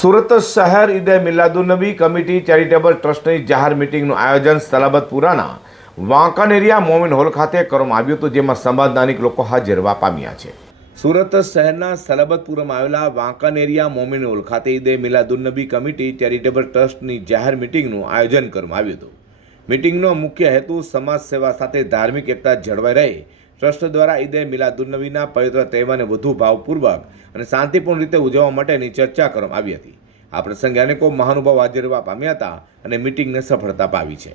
સુરત શહેર ઈદે મિલાદુનબી committee charitable ટ્રસ્ટની જાહેર મિટિંગનું આયોજન સલાબતપુરાના વાંકાનેરિયા મોમિન હોલ ખાતે કરવામાં આવ્યું હતું, જેમાં સંવાદદાનિક લોકો હાજર પામ્યા છે. સુરત શહેરના સલાબતપુરમાં આવેલા વાંકાનેરિયા મોમિન હોલ ખાતે ઈદે મિલાદુન્નબી કમિટી ચેરિટેબલ ટ્રસ્ટની જાહેર મિટિંગનું આયોજન કરવામાં આવ્યું હતું. મિટિંગનો મુખ્ય હેતુ સમાજ સેવા સાથે ધાર્મિક એકતા જળવાઈ રહે ટ્રસ્ટ દ્વારા ઈદે મિલાદુલનબીના પવિત્ર તહેવારને વધુ ભાવપૂર્વક અને શાંતિપૂર્ણ રીતે ઉજવવા માટેની ચર્ચા કરવામાં આવી હતી. આ પ્રસંગે અનેકો મહાનુભાવ હાજર રહેવા પામ્યા હતા અને મિટિંગને સફળતા પાવી છે.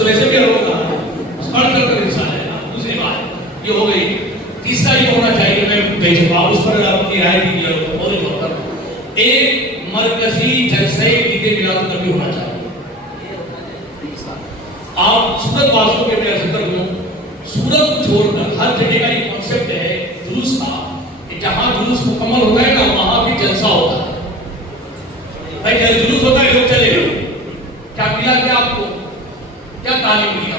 تو ویسے بھی لوگ کا پڑھ کر کر انسان ہے۔ دوسری بات یہ ہو گئی۔ تیسرا یہ ہونا چاہیے میں بھیج پاؤں اس پر آپ کی رائے دی گیا بہت ہی بہتر ایک مرکزی جلسے عید میلاد نبی ہونا چاہیے۔ آپ سورت واسطوں کے میں ذکر ہوں۔ سورت کو چھوڑ کر ہر جگہ کا یہ کانسیپٹ ہے دروس کا۔ کہ جہاں دروس مکمل ہو ہے نا، وہاں بھی جلسہ ہوتا ہے۔ بھائی جلوس تعلیم دیا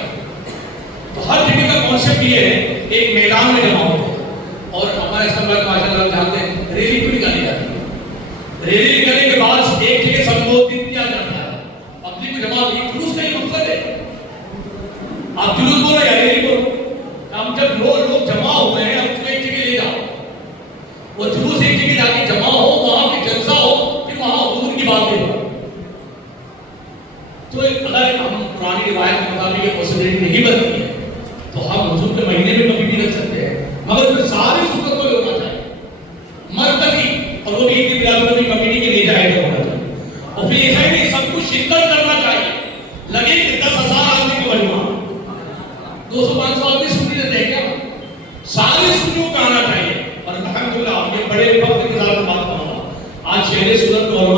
تو ہر جگہ کا کانسیپٹ یہ ہے، ایک میدان میں جمع ہوتے ہیں اور ہمارے اسلام آباد ماشاء اللہ جانتے ہیں، ریلی کو نکالی جاتی؟ ہے ریلی نکلنے کے بعد ایک جگہ سب کو کیا جاتا ہے۔ پبلک کو جمع یہ جلوس نہیں ہی مقصد ہے۔ آپ جلوس بولو یا ریلی بولو ہم جب لوگ لوگ جمع ہوئے ہیں، ہم کو ایک جگہ لے جاؤ۔ وہ جلوس ایک جگہ جا کے جمع ہو، وہاں پہ جلسہ ہو پھر وہاں حضور کی بات ہو تو اللہ پرانی روایت کے مطابق یہ پوسیبلٹی نہیں بنتی ہے۔ تو ہم وضو کے مہینے میں کبھی بھی رکھ سکتے ہیں، مگر پھر ساری سکت کو ہونا چاہیے مرد کی اور وہ عید کی بلاگوں کی کمیٹی کے لیے جائے گا ہونا چاہیے۔ اور پھر یہ ہے کہ سب کو شرکت کرنا چاہیے۔ لگے کہ دس ہزار آدمی کو بنوا دو سو پانچ سو آدمی سنی نے دیکھا ساری سنیوں کا آنا چاہیے۔ اور الحمدللہ یہ بڑے وقت کے ساتھ بات کر رہا آج شہر سورت کو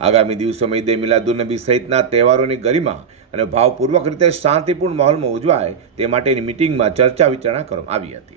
આગામી દિવસોમાં ઈદે મિલાદુલનબી સહિતના તહેવારોની ગરિમા અને ભાવપૂર્વક રીતે શાંતિપૂર્ણ માહોલમાં ઉજવાય, તે માટેની મિટિંગમાં ચર્ચા વિચારણા કરવામાં આવી હતી.